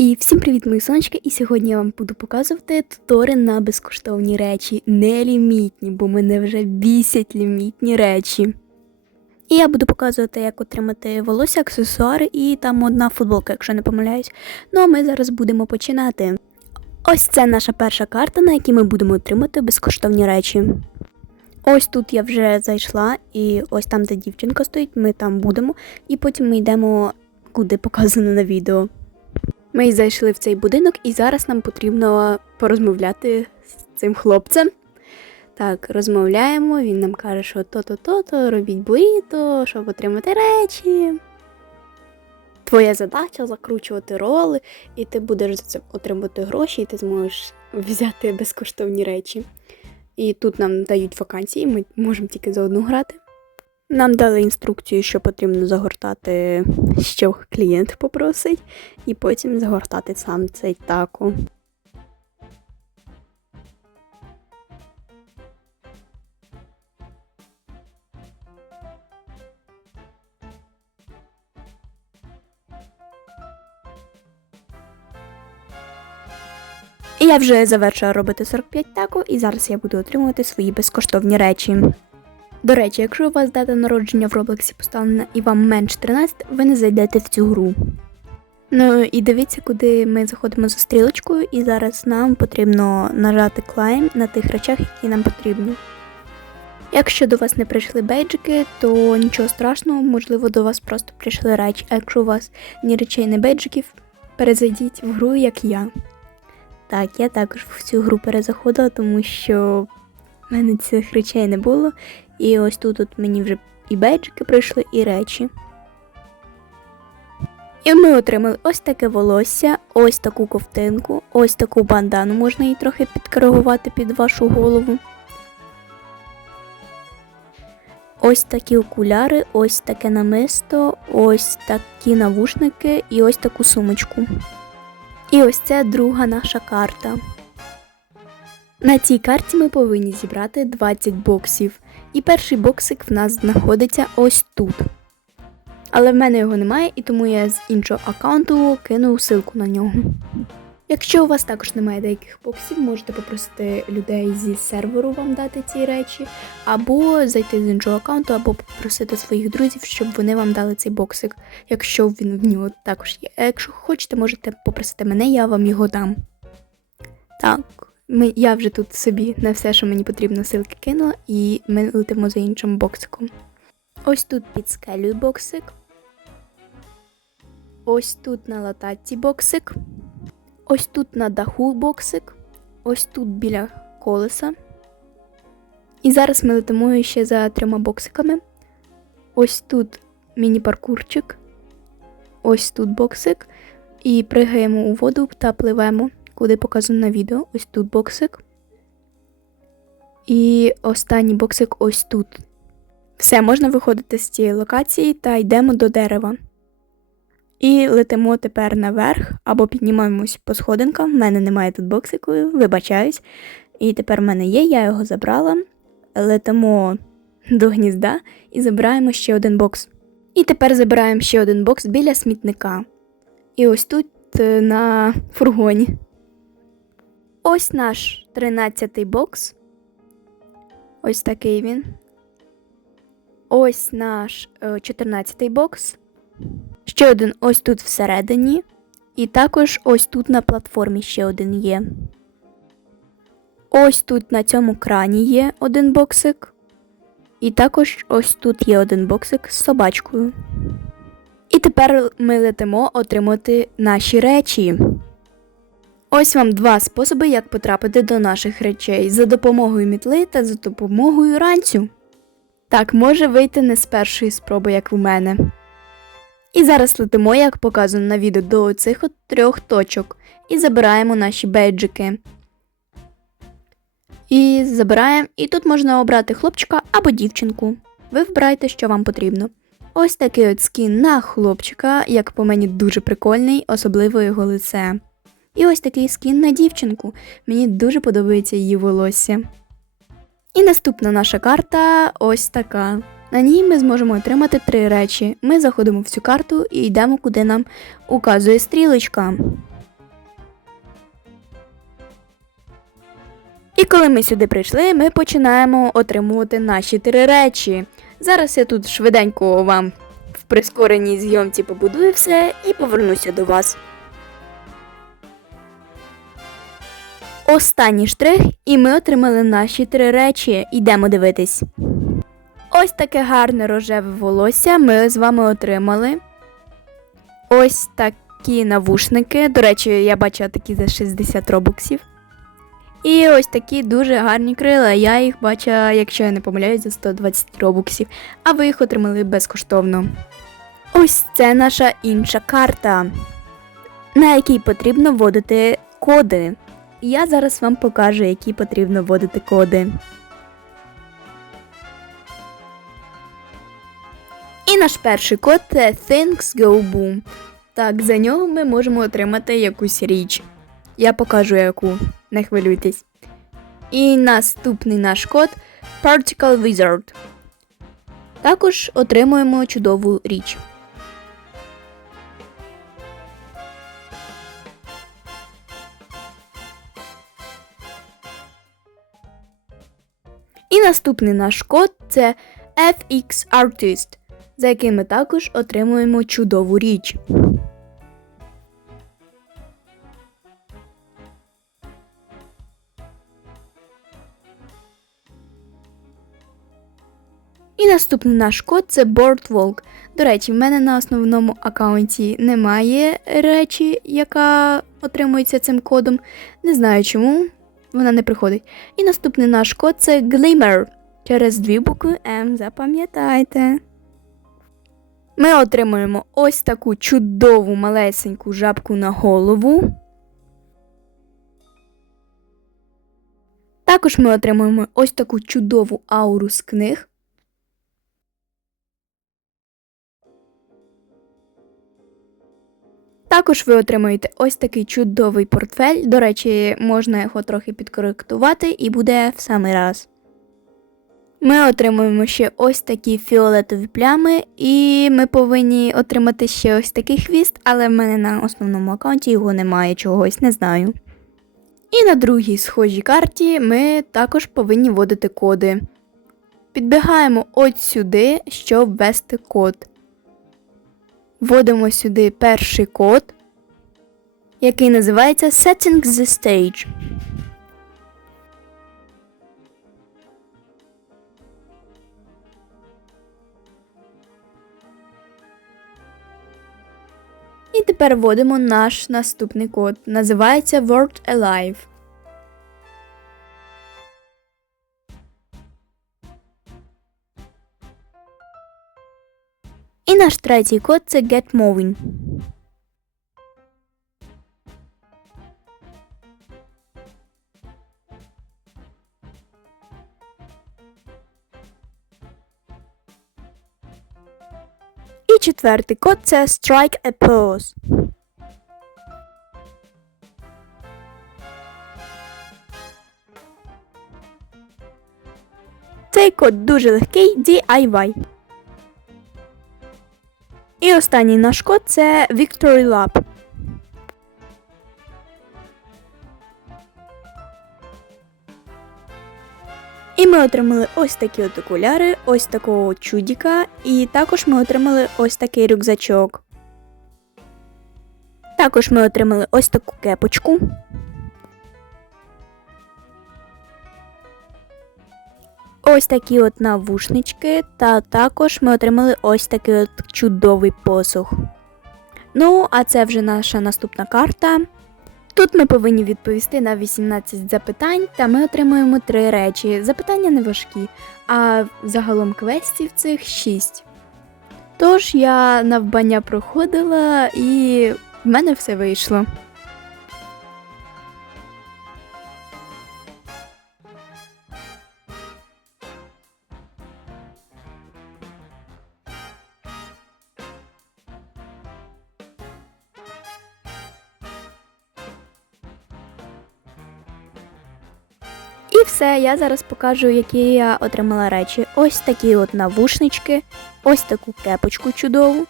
І всім привіт, мої сонечки! І сьогодні я вам буду показувати тутори на безкоштовні речі, не лімітні, бо мене вже бісять лімітні речі. І я буду показувати, як отримати волосся, аксесуари і там одна футболка, якщо не помиляюсь. Ну а ми зараз будемо починати. Ось це наша перша карта, на якій ми будемо отримати безкоштовні речі. Ось тут я вже зайшла, і ось там, де дівчинка стоїть, ми там будемо, і потім ми йдемо куди показано на відео. Ми зайшли в цей будинок, і зараз нам потрібно порозмовляти з цим хлопцем. Так, розмовляємо, він нам каже, що то-то, то-то, робіть буріто, щоб отримати речі. Твоя задача закручувати роли, і ти будеш за це отримувати гроші, і ти зможеш взяти безкоштовні речі. І тут нам дають вакансії, ми можемо тільки за одну грати. Нам дали інструкцію, що потрібно загортати, що клієнт попросить, і потім загортати сам цей тако. Я вже завершила робити 45 тако, і зараз я буду отримувати свої безкоштовні речі. До речі, якщо у вас дата народження в Роблексі поставлена і вам менше 13, ви не зайдете в цю гру. Ну і дивіться, куди ми заходимо за стрілочкою, і зараз нам потрібно нажати клайм на тих речах, які нам потрібні. Якщо до вас не прийшли бейджики, то нічого страшного, можливо, до вас просто прийшли речі. А якщо у вас ні речей, ні бейджиків, перезайдіть в гру, як я. Так, я також в цю гру перезаходила, тому що в мене цих речей не було. І ось тут от мені вже і бейджики прийшли, і речі. І ми отримали ось таке волосся, ось таку ковтинку, ось таку бандану, можна її трохи підкоригувати під вашу голову. Ось такі окуляри, ось таке намисто, ось такі навушники і ось таку сумочку. І ось це друга наша карта. На цій карті ми повинні зібрати 20 боксів. І перший боксик в нас знаходиться ось тут. Але в мене його немає, і тому я з іншого аккаунту кину ссылку на нього. Якщо у вас також немає деяких боксів, можете попросити людей зі серверу вам дати ці речі, або зайти з іншого аккаунту, або попросити своїх друзів, щоб вони вам дали цей боксик, якщо він в нього також є. А якщо хочете, можете попросити мене, я вам його дам. Так, ми, я вже тут собі на все, що мені потрібно, силки кинула, і ми летимо за іншим боксиком. Ось тут під скелею боксик. Ось тут на лататці боксик. Ось тут на даху боксик. Ось тут біля колеса. І зараз ми летимо ще за трьома боксиками. Ось тут міні-паркурчик. Ось тут боксик. І пригаємо у воду та пливемо куди показано на відео. Ось тут боксик. І останній боксик ось тут. Все, можна виходити з цієї локації та йдемо до дерева. І летимо тепер наверх або піднімаємось по сходинкам. В мене немає тут боксику, вибачаюсь. І тепер в мене є, я його забрала. Летимо до гнізда і забираємо ще один бокс. І тепер забираємо ще один бокс біля смітника. І ось тут е, на фургоні. Ось наш 13-й бокс. Ось такий він. Ось наш 14-й бокс. Ще один ось тут всередині. І також ось тут на платформі ще один є. Ось тут на цьому крані є один боксик. І також ось тут є один боксик з собачкою. І тепер ми летимо отримати наші речі. Ось вам два способи, як потрапити до наших речей за допомогою мітли та за допомогою ранцю. Так, може вийти не з першої спроби, як у мене. І зараз летимо, як показано на відео, до цих от трьох точок і забираємо наші бейджики. І забираємо, і тут можна обрати хлопчика або дівчинку. Ви вбирайте, що вам потрібно. Ось такий от скін на хлопчика, як по мені дуже прикольний, особливо його лице. І ось такий скін на дівчинку. Мені дуже подобається її волосся. І наступна наша карта ось така. На ній ми зможемо отримати три речі. Ми заходимо в цю карту і йдемо, куди нам указує стрілочка. І коли ми сюди прийшли, ми починаємо отримувати наші три речі. Зараз я тут швиденько вам в прискореній зйомці побудую все і повернуся до вас. Останній штрих, і ми отримали наші три речі. Йдемо дивитись. Ось таке гарне рожеве волосся ми з вами отримали. Ось такі навушники. До речі, я бачила такі за 60 робоксів. І ось такі дуже гарні крила. Я їх бачила, якщо я не помиляюсь, за 120 робоксів, а ви їх отримали безкоштовно. Ось це наша інша карта, на якій потрібно вводити коди. Я зараз вам покажу, які потрібно вводити коди. І наш перший код це Things Go Boom. Так, за нього ми можемо отримати якусь річ. Я покажу яку, не хвилюйтесь. І наступний наш код Particle Wizard. Також отримуємо чудову річ. І наступний наш код це FX Artist, за який ми також отримуємо чудову річ. І наступний наш код це Boardwalk. До речі, в мене на основному аккаунті немає речі, яка отримується цим кодом. Не знаю чому вона не приходить. І наступний наш код це Glimmer. Через дві букви М, запам'ятайте. Ми отримуємо ось таку чудову малесеньку жабку на голову. Також ми отримуємо ось таку чудову ауру з книг. Також ви отримаєте ось такий чудовий портфель. До речі, можна його трохи підкоректувати і буде в самий раз. Ми отримуємо ще ось такі фіолетові плями, і ми повинні отримати ще ось такий хвіст, але в мене на основному аккаунті його немає чогось, не знаю. І на другій схожій карті ми також повинні вводити коди. Підбігаємо от сюди, щоб ввести код. Вводимо сюди перший код, який називається Settings the Stage. І тепер вводимо наш наступний код. Називається Word Alive. Третій код це Get Moving. І четвертий код це Strike a Pose. Цей код дуже легкий DIY. І останній наш код це Victory Lab. І ми отримали ось такі от окуляри, ось такого чудіка, і також ми отримали ось такий рюкзачок. Також ми отримали ось таку кепочку. Ось такі от навушнички, та також ми отримали ось такий от чудовий посух. Ну, а це вже наша наступна карта. Тут ми повинні відповісти на 18 запитань, та ми отримуємо три речі. Запитання не важкі, а загалом квестів цих 6. Тож я навбання проходила і в мене все вийшло. І все, я зараз покажу, які я отримала речі. Ось такі от навушнички, ось таку кепочку чудову.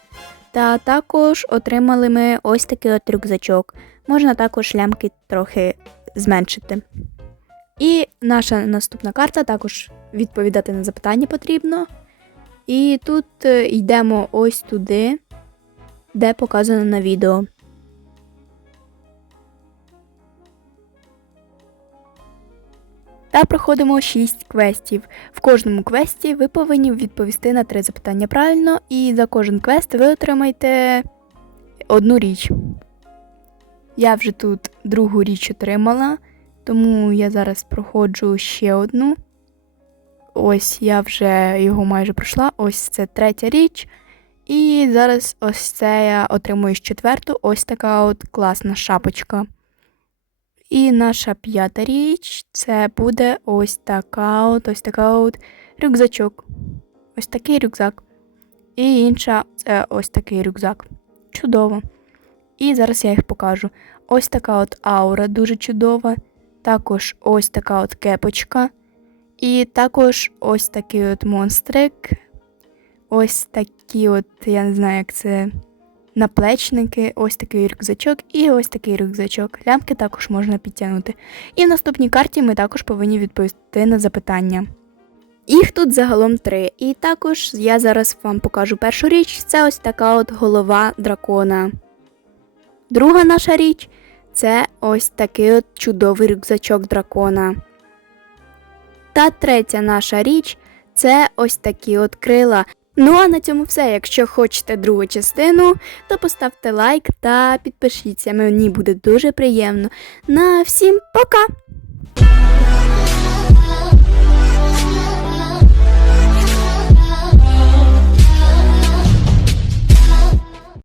Та також отримали ми ось такий от рюкзачок. Можна також лямки трохи зменшити. І наша наступна карта також відповідати на запитання потрібно. І тут е, йдемо ось туди, де показано на відео. Та проходимо 6 квестів. В кожному квесті ви повинні відповісти на три запитання правильно, і за кожен квест ви отримаєте одну річ. Я вже тут другу річ отримала, тому я зараз проходжу ще одну. Ось я вже його майже пройшла. Ось це третя річ. І зараз ось це я отримую з четверту, ось така от класна шапочка. І наша п'ята річ це буде ось така от, ось така от рюкзачок. Ось такий рюкзак. І інша це ось такий рюкзак. Чудово. І зараз я їх покажу. Ось така от аура дуже чудова. Також ось така от кепочка. І також ось такий от монстрик. Ось такі от, я не знаю, як це. Наплечники, ось такий рюкзачок і ось такий рюкзачок. Лямки також можна підтягнути. І в наступній карті ми також повинні відповісти на запитання. Їх тут загалом три. І також я зараз вам покажу першу річ це ось така от голова дракона. Друга наша річ це ось такий от чудовий рюкзачок дракона. Та третя наша річ це ось такі от крила. Ну а на цьому все. Якщо хочете другу частину, то поставте лайк та підпишіться. Мені буде дуже приємно. На всім пока!